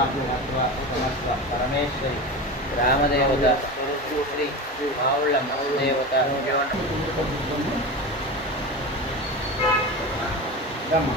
ಮಹಾಭೀಮತ್ವ ಉಪಮತ್ವ ಪರಮೇಶ್ವರಿ ರಾಮದೇವತ ಶ್ರೀ ಮಾವುಳ್ಳ ಮಹಾದೇವತ ಗಮ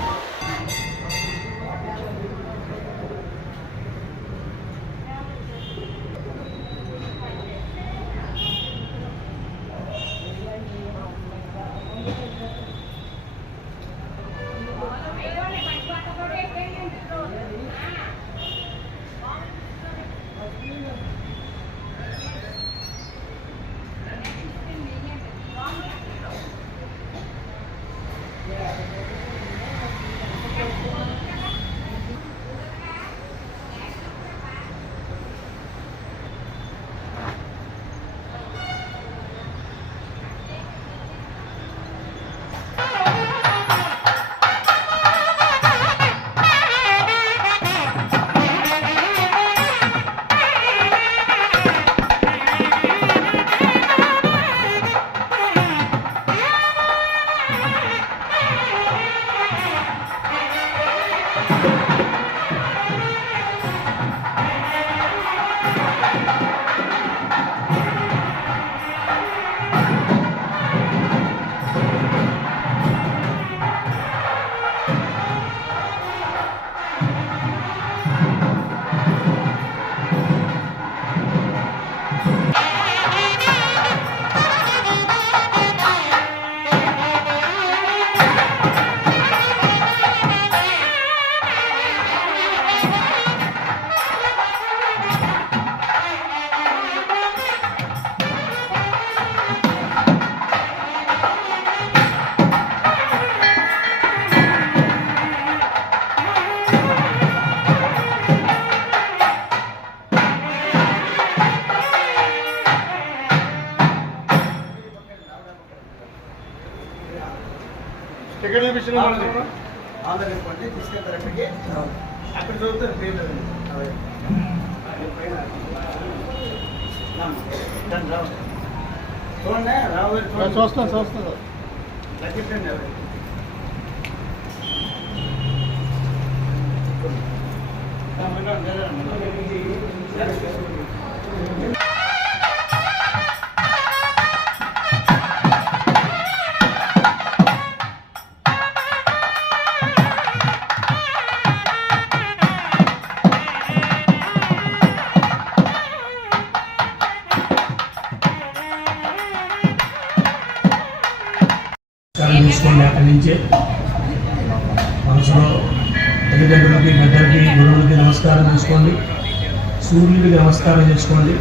నమస్కారం చేసుకోండి.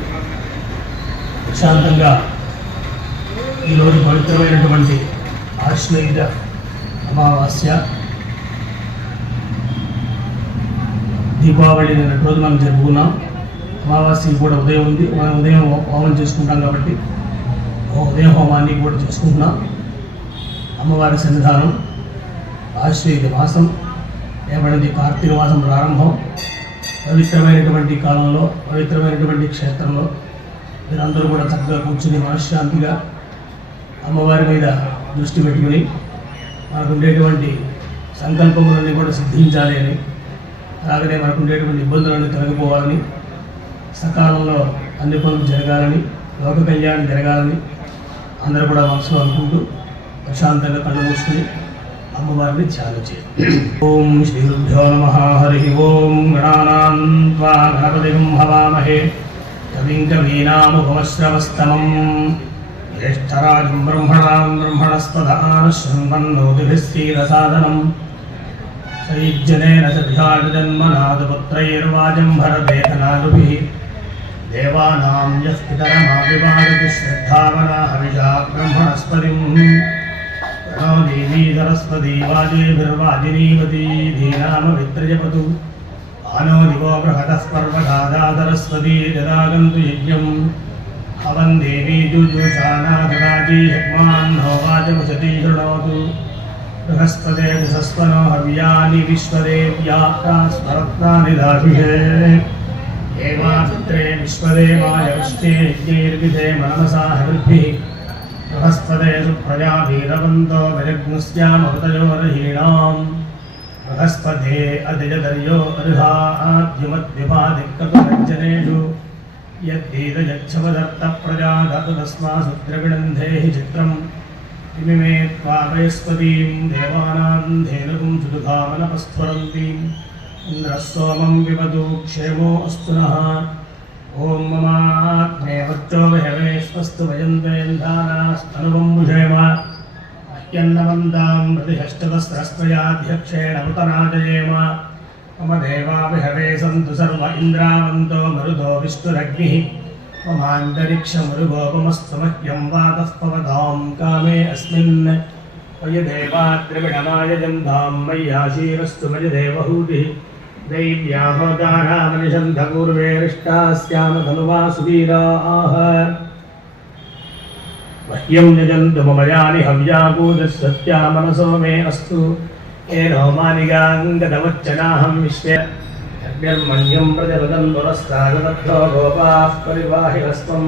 ప్రశాంతంగా ఈరోజు పవిత్రమైనటువంటి ఆశ్లేయుడ అమావాస్య దీపావళి నిన్న రోజు మనం జరుపుకున్నాం. అమావాస్య కూడా ఉదయం ఉంది. మనం ఉదయం హోమం చేసుకుంటాం కాబట్టి ఉదయం హోమాన్ని కూడా చేసుకుంటున్నాం. అమ్మవారి సన్నిధానం ఆశ్లేయుడి మాసం ఏబడింది కార్తీక మాసం ప్రారంభం. పవిత్రమైనటువంటి కాలంలో పవిత్రమైనటువంటి క్షేత్రంలో మీరందరూ కూడా చక్కగా కూర్చుని మనశ్శాంతిగా అమ్మవారి మీద దృష్టి పెట్టుకుని మనకు ఉండేటువంటి సంకల్పములన్నీ కూడా సిద్ధించాలి అని అలాగనే మనకు ఉండేటువంటి ఇబ్బందులన్నీ తొలగిపోవాలని సకాలంలో అన్ని పనులు జరగాలని లోక కళ్యాణం జరగాలని అందరూ కూడా మనసులో అనుకుంటూ ప్రశాంతంగా కళ్ళు మూసుకుని అమ్మవారిని ధ్యానం చేయండి ఓం శ్రీ గురుభ్యో నమ హరి ఓం గణానాం గణపతిం హవామహే కవిం కవీనాముపమశ్రవస్తమం జ్యేష్ఠరాజం బ్రహ్మణాం బ్రహ్మణస్పదాన శృణ్వన్నోతిభిస్సీదసాదనం సైజ్జనేన సభ్యాజన్మనాథపుత్రైర్వాజం భరవేదనాలుభిः దేవానాం యః పితరమావివాదతి శ్రద్ధావనా హవిషా బ్రహ్మణస్పతిం. ప్రణో దేవీ సరస్వతీ వాజేభిర్వాజినీవతీ ధీనామవిత్రజపతు ఆనో దివో బృహతః పర్వదాదాదరస్వతీ జదాగन्तు యజ్ఞం హవన్ దేవీ జుజుషానాథరాజీ యజ్మాన్నో వాజముషతి శృణోతు బృహస్పతే కుశస్వనో హవ్యాని విశ్వదేవ్యా దాభిషే ఏవాపుత్రే విశ్వదేవాయ విష్ణే యజ్ఞైర్విధే మనమసా बृहस्पतेषु प्रजा वीरवन्तो विरग्नस्यामृतयोर्हीणाम् बृहस्पते अतिजदर्यो अर्हाद्युमद्विपादिक्रतुरञ्जनेषु यद्गीतयच्छवदत्तप्रजा दतु तस्मासु द्रविडन्धेहि चित्रम् इमिमे त्वा बृहस्पतीं देवानां धेनुकुं सुदुधामनपस्फुरन्तीम् इन्द्रः सोमं विपदु क्षेमो अस्तु नः ఓం మమాగ్నే వచ్చోమహవేశ్వస్తు వయంద్రేంధారాస్తనుబంబుషేమ అహ్యన్నవందాం ప్రతిహష్టవస్రస్త్రయాధ్యక్షేణముతనాజయేమ మమ దేవాభిహవే సంతు సర్వ ఇంద్రావంతో మరుదో విష్ణురగ్ని. మమాంతరిక్షమరుగోపమస్తమహ్యం వాతఃపవదాం కామే అస్మిన్. వయదేవాద్రవిడమాయజంధాం మయ్యాశీరస్తు మయదేవహూతి अस्मिन् वयदेवाद्रविणमाय जन्धां मय्याशीरस्तु मयदेवहूतिः दैव्याभोगानामनिषन्धपूर्वेरिष्टास्याम धनुवासुवीराः मह्यं यजन्तु मम यानि हव्याकूतसत्या मनसो मे अस्तु येनो मानिगाङ्गदवच्चनाहं विश्वे यज्ञर्मण्यं प्रतिपदं पुरस्तागदग्धो गोपाः परिवाहि हस्तं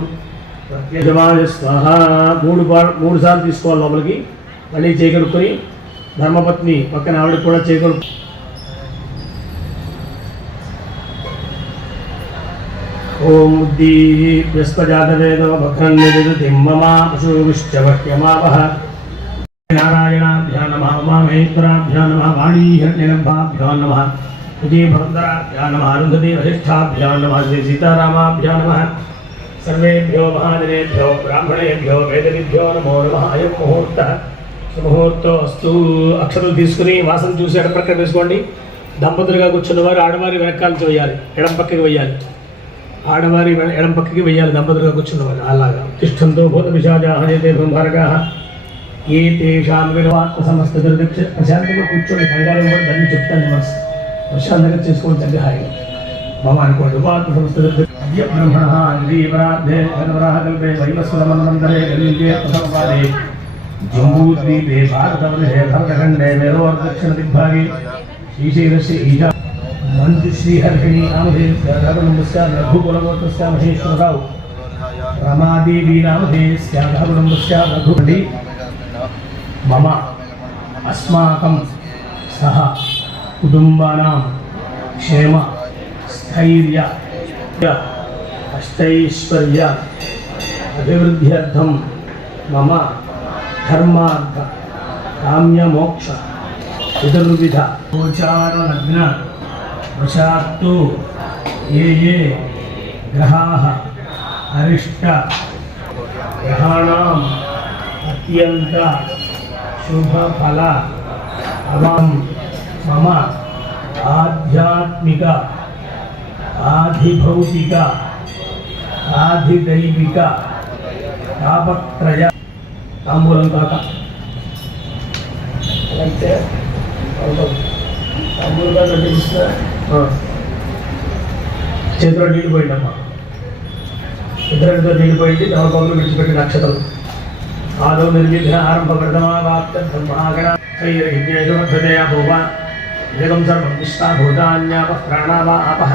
ప్రత్యజమాయ స్వాహ మూడు పార్ మూడు సార్లు తీసుకోవాలి లోపలికి మళ్ళీ చేకడుకొని ధర్మపత్ని పక్కన ఆవిడ కూడా చేకడు ఓం దీప్యస్పజాతవేదో భక్రన్యదితిం ममा పశువిశ్చవహ్యమావహ నారాయణాభ్యా నమ ఉమామహేశ్వరాభ్యా నమ వాణీహిరణ్యగర్భాభ్యో నమ విజయభరంధరాభ్యా నమ అరుంధతి వశిష్ఠాభ్యా నమ శ్రీ సీతారామాభ్యా నమ సర్వేభ్యో మహాజనేభ్యో బ్రాహ్మణేభ్యో వేదవిభ్యో నమో నమ అయం ముహూర్త ముహూర్తోస్తు అక్షతలు తీసుకుని వాసన చూసి ఎడం పక్కన వేసుకోండి. దంపతులుగా కూర్చున్న వారు ఆడవారి వెనకాల చేయాలి. ఎడం పక్కకి వేయాలి. ఆడవారి ఎడం పక్కకి వెయ్యాలి దంపతులుగా కూర్చున్న వాళ్ళు. అలాగా. తిష్టంతో భూత విషాజాహజతే బ్రహ్మరగా ఏ తేషాం విడవాత్మ సమస్త దుర్దక్ష ప్రశాంతంగా కూర్చొని కంగారు కూడా దాన్ని చెప్తాను మనసు. ప్రశాంతంగా చేసుకోండి తండ్రి హాయిగా. మమ అనుకోండి వాత్మ సమస్త బ్రహ్మణ ఇంద్రియపరాధే గణవరాహ కల్పే వైవస్వరమన్వంతరే గణించే ప్రథమపాదే. జంబూద్వీపే భారతవర్షే భరతఖండే మేరోర్దక్షిణ దిగ్భాగే. శ్రీశైలస్య ఈశా మంజు శ్రీహర్షిణి నామధేయస్య ధర్మస్య రఘుకులగోత్రస్య మహేశ్వరరావు రమాదేవి నామధేయస్య ధర్మస్య రఘుపతి మమ అస్మాకం సహ కుటుంబానాం క్షేమ స్థైర్య అష్టైశ్వర్య అభివృద్ధ్యర్థం మమ ధర్మార్థ కామ్యమోక్ష చతుర్విధ గోచార वशात्तु ये ये ग्रहा अरिष्ट ग्रहाण अत्यंत शुभ फल अवम मम आध्यात्मिक, आधिभौतिक, आधिदैविक तापत्रय ताम्बूलं ताक చేతిలో నీళ్ళు పోయిందమ్మా. ఇద్దరితో నీళ్ళు పోయింది నవకంలో విడిచిపెట్టిన నక్షత్రం. ఆదో నిర్విఘ్న ఆరంభ ప్రథమావాప్త బ్రహ్మాగణ జగం సర్వం విశ్వా భూతాన్యాప ప్రాణావా ఆపః.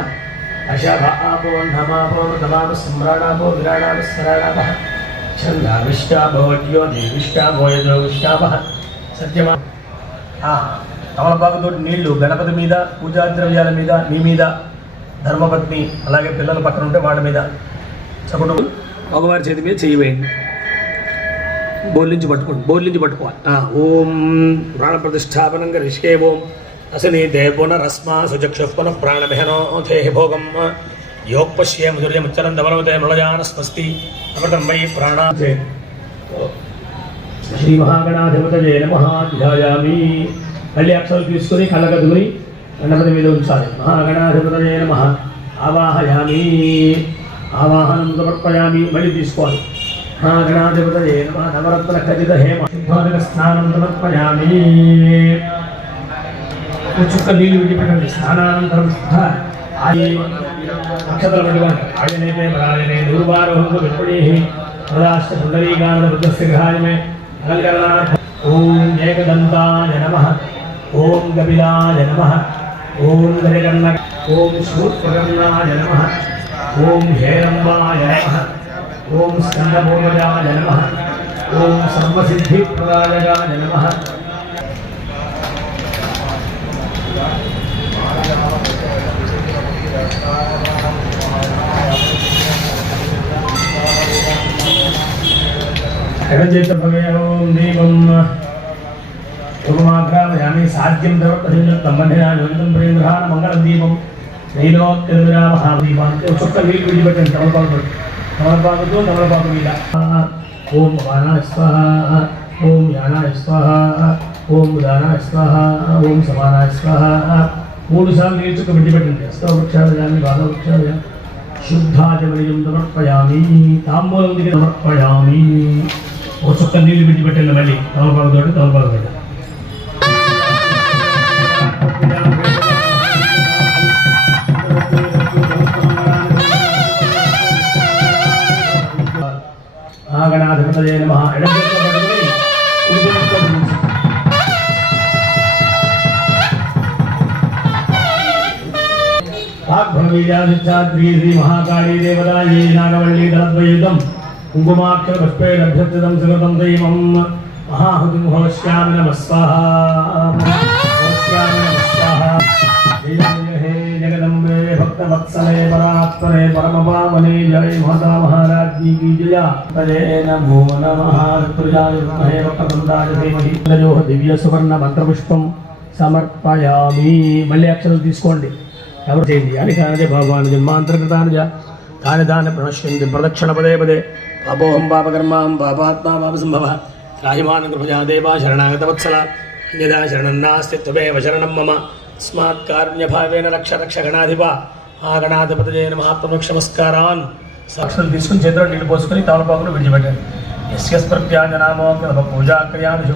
నమాపో మృతమాప సమ్రాణాపో విరాణాప స్మరాణాప ఛందావిష్టాభో జ్యోతివిష్టాభో యజోవిష్టాపః సత్యమా తమలపాకుతో నీళ్ళు గణపతి మీద పూజా ద్రవ్యాల మీద మీ మీద ధర్మపత్ని అలాగే పిల్లల పక్కన ఉంటే వాళ్ళ మీద. చకుడు మగవారి చేతి మీద చేయవేయండి బోర్లించి పట్టుకోండి బోర్లించి పట్టుకోవాలి. ఓం ప్రాణ ప్రతిష్టాపనం రిషికే ఓం అసని దేపునరస్మా సుచక్షు పునః ప్రాణమిహనో ధే భోగం. యోగపశ్యే మధుర్యముచ్చరం ధవలవతే మృళజాన స్వస్తి అమృతం వై శ్రీ మహాగణాధిపతయే నమః ధ్యాయామి మళ్ళీ అక్షరాలు తీసుకుని కళ్ళకద్దుకుని గణపతి మీద ఉంచాలి. మహాగణాధిపతయే నమః. ఆవాహయామి. ఆవాహనం సమర్పయామి. మళ్ళీ తీసుకోవాలి. మహాగణాధిపతయే నమ. నవరత్న ఖచ్చిత హేమ. సింహాదక స్నానం సమర్పయామి. చుక్క నీళ్ళు విడిపెట్టండి స్నానానంతరం శుద్ధ. ఆయి ఆయనైతే రాయనే ఓం ఏకదంతాయ నమ. ఓం కపిలాయ నమ ఓం గజకర్ణ ఓం శూర్పకర్ణాయ నమ ఓం హేరంబాయ నమ ఓం స్కందపూర్వజాయ నమ ఓం సర్వసిద్ధిప్రదాయకాయ నమ ఎడచేతభవేం దీపం శుభమాగ్రామయామి సాధ్యం దర్పదించం బంధనాయోగితం ప్రేంద్రహాన మంగళం దీపం నైలోత్తిరా చుక్క నీళ్ళు విడిచిపెట్టండి తమలపాకు తమలపాకుతో తమలపాకు మీద. ఓం వానాయ స్వాహ ఓం యానాయ స్వాహ ఓం దానాయ స్వాహ ఓం సమానాయ స్వాహ. మూడు సార్లు నీళ్ళు చుక్క విడిచిపెట్టండి. అస్తవృక్షాలయామి బాలవృక్షాలయామి శుద్ధాచమయం సమర్పయామి. తాంబూలం దిగి సమర్పయామి. ఒక చుక్క నీళ్ళు విడిచిపెట్టండి మళ్ళీ. తమలపాకు తోటి తమలపాకు మీద. ఆగణాధిపతయే నమ ఎడం చేతిలో పట్టుకుని కుడి చేతితో పట్టుకుని. వాగ్భవీయాదిత్యాద్రీ శ్రీ మహాకాళీ దేవతాయే నాగవల్లి దళద్వయుతం కుంకుమాక్షర పుష్పే లభ్యర్థితం భక్తవత్సలే పరాత్పరే పరమపావనే జయ మాతా మహారాజ్ఞీ కీ జయ తదే నమో నమః రుద్రాయ విద్మహే వక్రతుండాయ ధీమహి తయోః దివ్య సువర్ణ మంత్రపుష్పం సమర్పయామి మళ్ళీ అక్షరాలు తీసుకోండి। ఎవరు చేయండి? అని కానదే భగవాన్ జన్మాంతర్గతానుజ కాని దాని ప్రణశ్యంతి ప్రదక్షిణ పదే పదే। పాపోహం పాపకర్మాం పాపాత్మా పాపసంభవ। రాజమాన కృపజా దేవా శరణాగత వత్సల అన్యదా శరణం నాస్తి త్వమేవ శరణం మమ। తస్మాత్ కారుణ్యభావేన రక్ష రక్ష గణాధిపా। ఆ గణాధిపతజైన మహాత్మక్ష నమస్కారాన్ సాక్షులు తీసుకుని చేతిలో నీళ్ళు పోసుకొని తమలపాకులు విడిచిపెట్టండి ఎస్యస్ ప్రత్యాజనామోక్త పూజా క్రియాదిషు.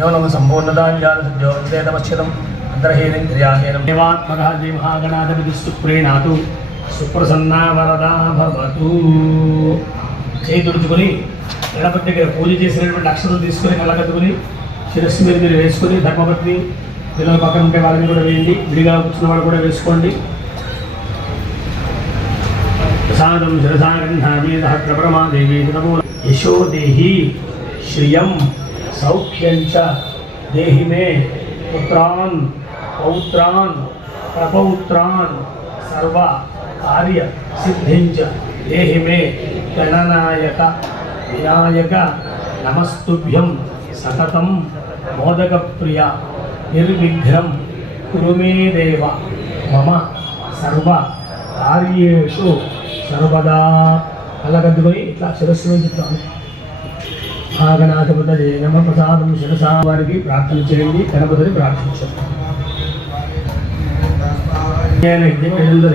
యోనం సంపూర్ణదాన్యాదేతమశ్చితం అంతర్హీనం క్రియాహీనం దేవాత్మక శ్రీ మహాగణాధిపతి సుప్రీణాతు సుప్రసన్నా వరదా భవతు చేయి తుడుచుకొని గణపతి దగ్గర పూజ చేసినటువంటి అక్షరం తీసుకొని నల్లగట్టుకుని శిరస్సు మీద మీరు వేసుకొని ధర్మపత్ని పిల్లల పక్కన ఉంటే వాళ్ళని కూడా వేయండి. విడిగా కూర్చున్న వాళ్ళు కూడా వేసుకోండి. ప్రసాదం శిరసాగంధామి సహస్రపరమా దేవి నమో యశో దేహి శ్రియం సౌఖ్యం చ దేహి మే పుత్రాన్ పౌత్రాన్ ప్రపౌత్రాన్ సర్వ కార్య సిద్ధించ దేహి మే గణనాయక వినాయక నమస్తుభ్యం సతతం మోదక ప్రియ నిర్విఘ్నం కురు మే దేవ మమ సర్వ కార్యేషు సర్వదా కలగద్దుకొని ఇట్లా శిరస్సు నుంచి ఇట్లా నమ ప్రసాదం శిరసా వారికి ప్రార్థన చేయండి గణపతిని ప్రార్థించండి.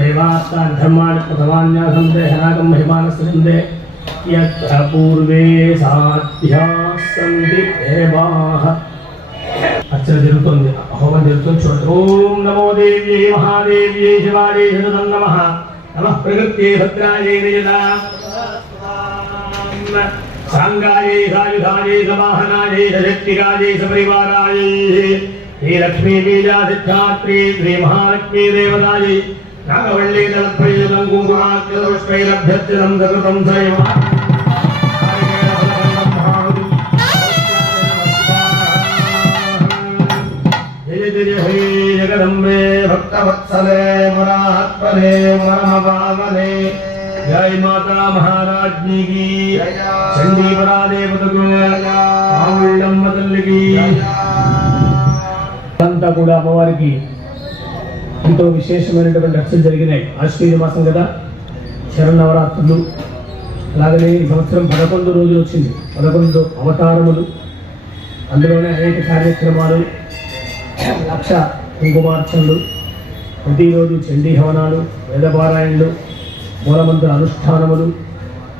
దేవాస్తాన్ ధర్మాన్ని ప్రథమాన్యాసంతే హనాకం మహిమానస్తందే పూర్వే సాధ్యా సంతి దేవాః. అర్చన జరుగుతుంది హోమం జరుగుతుంది చూడండి. ఓం నమో దేవ్యై మహాదేవ్యై శివాజై శరణం నమ. नमः प्रकृत्ये भद्रायै नयना साङ्गायै, सायुधायै, समाहनायै सशक्तिराजै सपरिवारायै। श्रीलक्ष्मीबीजाधिष्ठात्री श्रीमहालक्ष्मीदेवतायै नागवल्लीदलभ्यैलम् कुङ्कुमाक्षदोष्पैलभ्यत्यलम् सकृतम् सयमा। నాగవల్లి దళప్రయుతం కుంకుమాక్షరపుష్పైరభ్యర్చితం సకృతం సైవ జయ జగదంబే భక్తవత్సలే మరాత్మనే మరమపావనే జయ మాతా మహారాజ్ఞి కీ. చండీ తల్లికి. అంతా కూడా అమ్మవారికి ఎంతో విశేషమైనటువంటి రక్షలు జరిగినాయి. ఆశ్వీజ మాసం కదా. శరణవరాత్రులు అలాగనే ఈ సంవత్సరం పదకొండు రోజులు వచ్చింది. పదకొండు అవతారములు. అందులోనే అనేక కార్యక్రమాలు లక్ష కుంకుమార్చనలు ప్రతిరోజు చండీ హవనాలు వేదపారాయణలు మూలమంత్ర అనుష్ఠానములు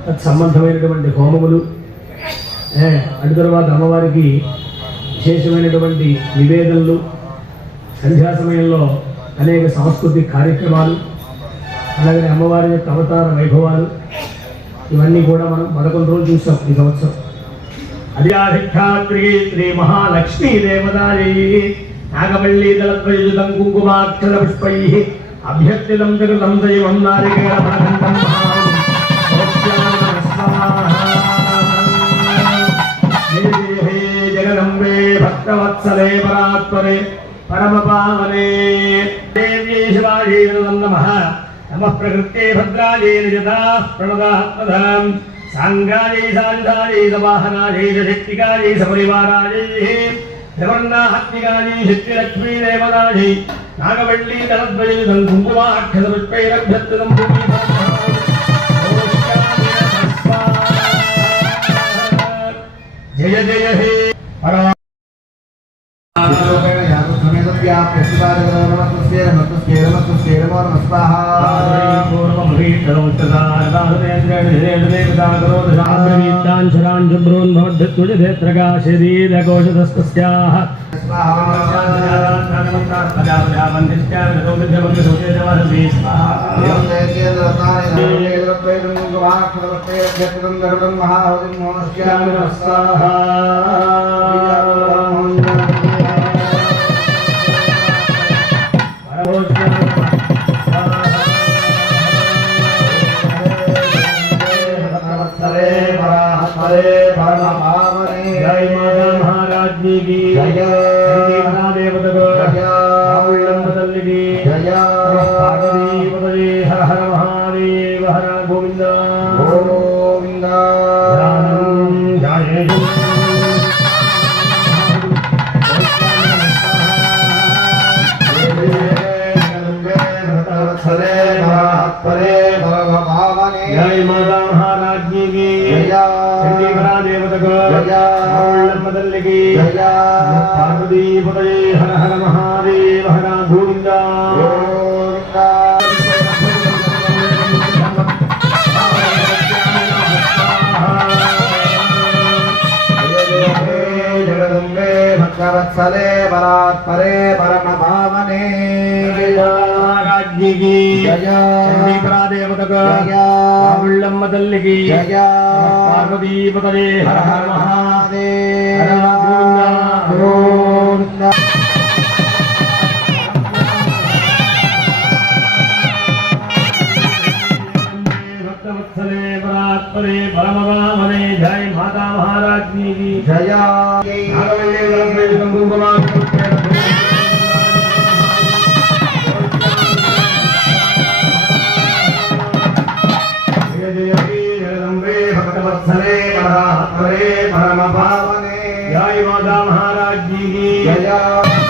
తత్సంబంధమైనటువంటి హోమములు అటు తర్వాత అమ్మవారికి విశేషమైనటువంటి నివేదనలు సంధ్యా సమయంలో అనేక సాంస్కృతిక కార్యక్రమాలు అలాగే అమ్మవారి యొక్క అవతార వైభవాలు ఇవన్నీ కూడా మనం పదకొండు రోజులు చూసాం ఈ సంవత్సరం. అధికాధిక్షాత్రి శ్రీ మహాలక్ష్మీ దేవతాయై. నాగవల్లీదళద్వయుతం కుంకుమాక్షర పుష్పై అభ్యర్థితం జగతం దైవం నారికేళ ప్రకంఠం జగదంబే భక్తవత్సలే వాహనాయ శక్తికాయ సపరివారాయ. త్రివర్ణాహత్మిగాని శక్తిలక్ష్మీ దేవదాని నాగవల్లి ధనద్వయుధం కుంకుమాక్షరపుష్పైరభ్యర్థం జయ జయ హే పరా प्रजापत्या प्रस्तुतास्य नमस्तस्य नमस्तस्य नमो नमः स्वाहा पूर्वं ह्रीष्टरोचदान् शरान् शुभ्रून् भवद्धत्वजधेत्रकाशरीरघोषधस्तस्याः महाहुतिं मोनस्यामि नमस्ताः Lord. పార్వతీపదే హర హర మహాదేవ హర గోవింద జగదంబే భక్తవత్సలే పరాత్పరే పరమ భావనే రాజ్ఞి జయ చండీకరా దేవతకు జయ రావులమ్మ తల్లికి జయ పార్వతీపదే नमः भगवने जय माता महाराज जी की जय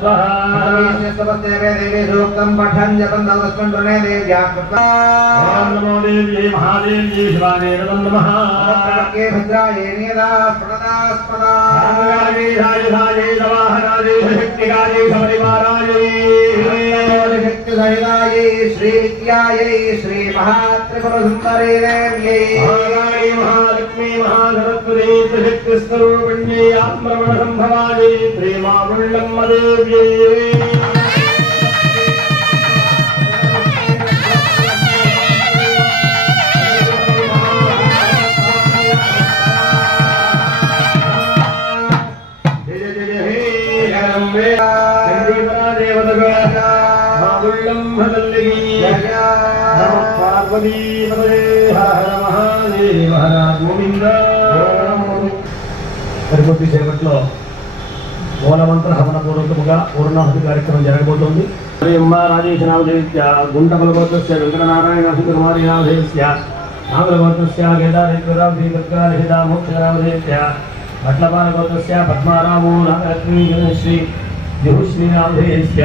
భాగ్యగుణమాసద స్వాహా దేవే దేవే సూక్తం పఠన్ జపం తస్మిన్ రుణే దేవ్యా ఓం నమో దేవ్యై మహాదేవ్యై శివానే నమః కృత్కే భద్రాయే रामराजे राजधाजे रवाहराजे शक्तिकाजे सपरिवाराजे शक्तिसहिताये श्रीविद्याये श्रीमहात्रिपुरसुन्दरे देव्यै महाराणी महालक्ष्मी महासरस्वती त्रिशक्तिस्वरूपिण्यै మరి కొద్దిసేపట్లో మూలమంత్ర హవనపూర్వకముగా పూర్ణాహుతి కార్యక్రమం జరగబోతోంది మరి అమ్మ రాజేశనామధేస్య వెంకటనారాయణ కుమారి నామధేస్య నాగలగోత్రస్య మోక్షరామధేస్య భట్లపాలగోత్రస్య పద్మారామో నాగలక్ష్మీ శ్రీ దిహుశ్రీనామధేస్య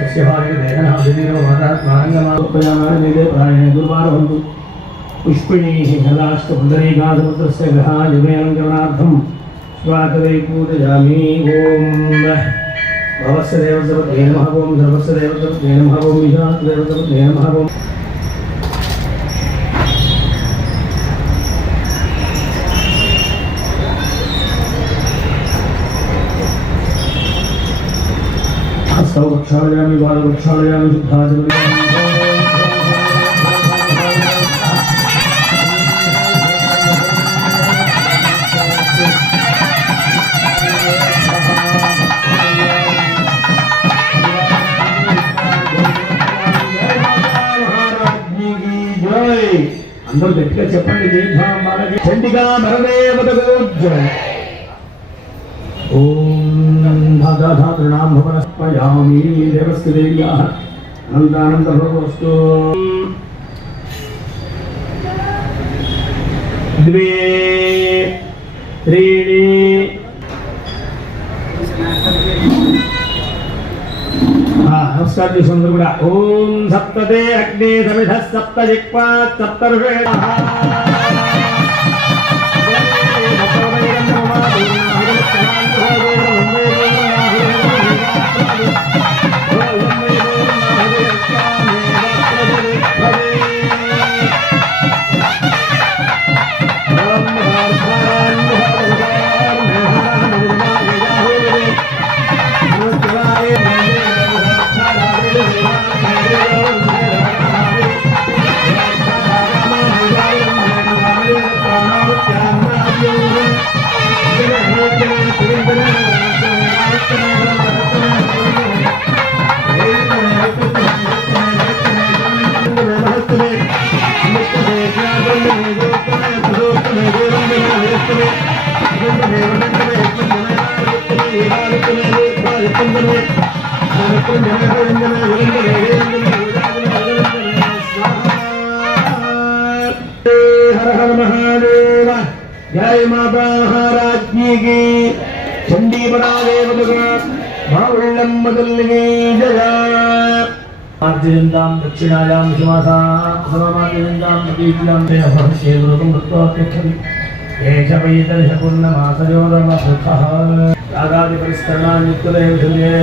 यस्य भागे देहनाभिधिरो मातात्मारङ्गमापयामान् वेदे प्रायेण दुर्वारभन्तु पुष्पिणीः हलाष्टपुण्डरीकाधमुद्रस्य ग्रहायुगेनङ्गमनार्थं स्वाकवे हस्तौ प्रक्षालयामि पादप्रक्षालयामि అందరూ గట్టిగా చెప్పండి దీర్ఘాంబాలకి చండిగా మరదేవతకు జయ ॐ भागाधातॄणां सर्वस्कदेव्याः अनन्तानन्दभवस्तु द्वे त्रीणि सप्तदे अग्ने समिधः सप्त जिक्वात् सप्तर्षेणः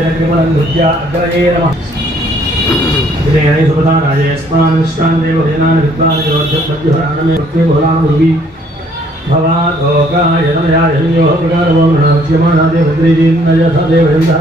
रग्निमलं धृत्या अग्रये नमः विजयने सुपदानाय यस्मान् विश्वान् देव भजनान् विद्वान् योद्धमध्यभराणमे भक्ते भोलानुर्वी भवादोकाय नमयाय हरियोः प्रकारवो गृणाच्यमानादे भद्रेजीन्न यथा देवहिन्दः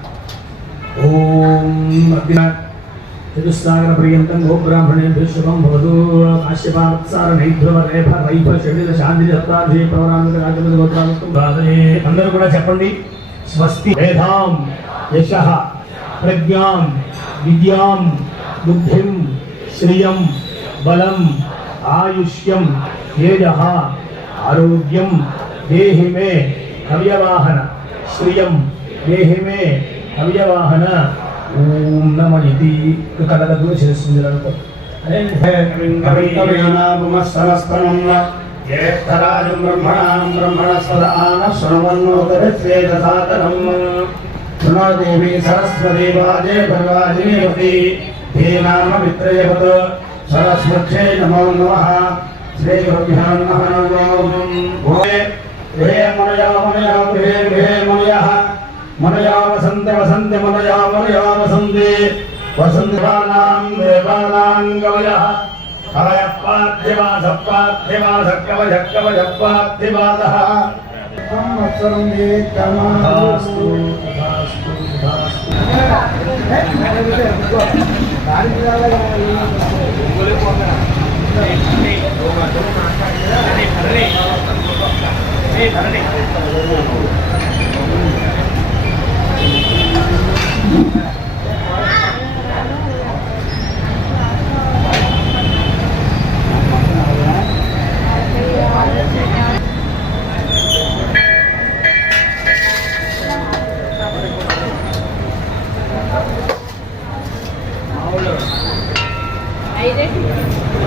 ఓం చతుస్సాగరపర్యంతం గోబ్రాహ్మణేభ్య శుభం భవతు. కాశ్యపాత్సారైభ్రవరేభరైభ్రషడిలశాంతిదత్తాభిప్రవరాంగరాజమగోత్రాలు అందరూ చెప్పండి. స్వస్తి మేధాం యశ ప్రజ్ఞాం విద్యాం బుద్ధిం శ్రియం బలం ఆయుష్యం యేయ ఆరోగ్యం దేహిమే కవ్యవాహన శ్రియం దేహిమే అవ్యవాహన ఓం నమ ఇది. కడగదు శిరస్సు జ్యేష్ఠరాజం బ్రహ్మణాం బ్రహ్మణస్పదాన శృణవన్నోదరస్యేదసాదనం శృణోదేవి సరస్వతి వాజే భగవాజినేవతి ధీనామ విత్రయవత్ సరస్వక్షే నమో నమ. శ్రీ గురుభ్యో నమో. గృహే మనయా మనయా గృహే గృహే మనయः. మనయా వసంత వసంత మనయా మనయా వసంతే వసంతానాం దేవానాం గవయः కవయ పార్థివాస పార్థివాస కవయ కవయ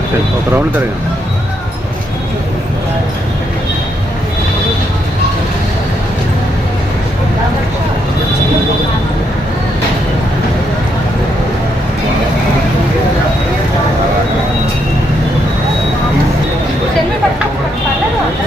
ശരി ഓ റൗണ്ടിൽ തിരക്കാം Thank you. ఒక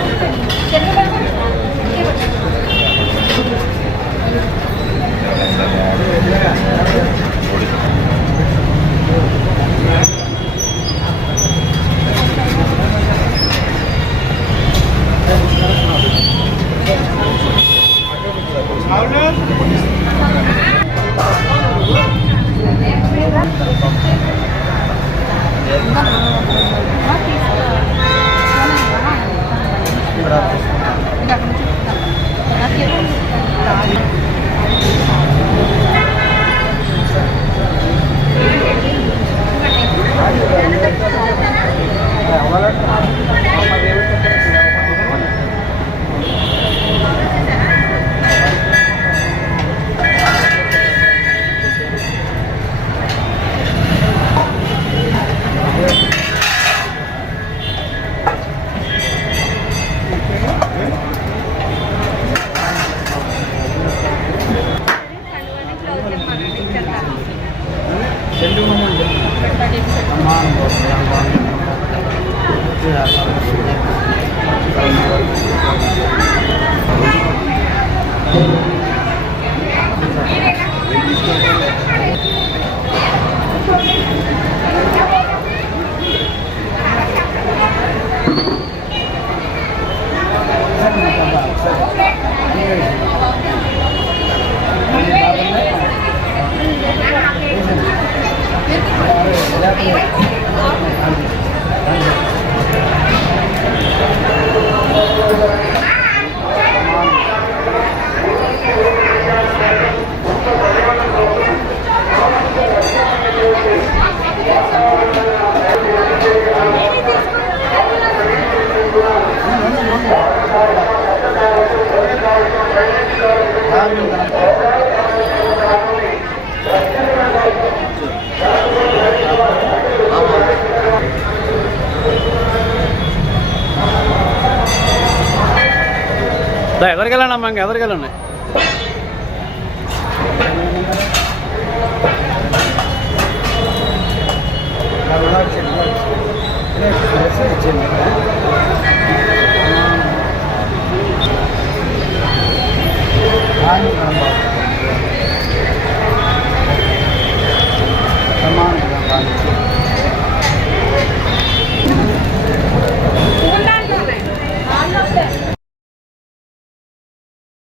రౌండ్ తిరగా ఎవరికి వెళ్ళండి అమ్మా ఇంక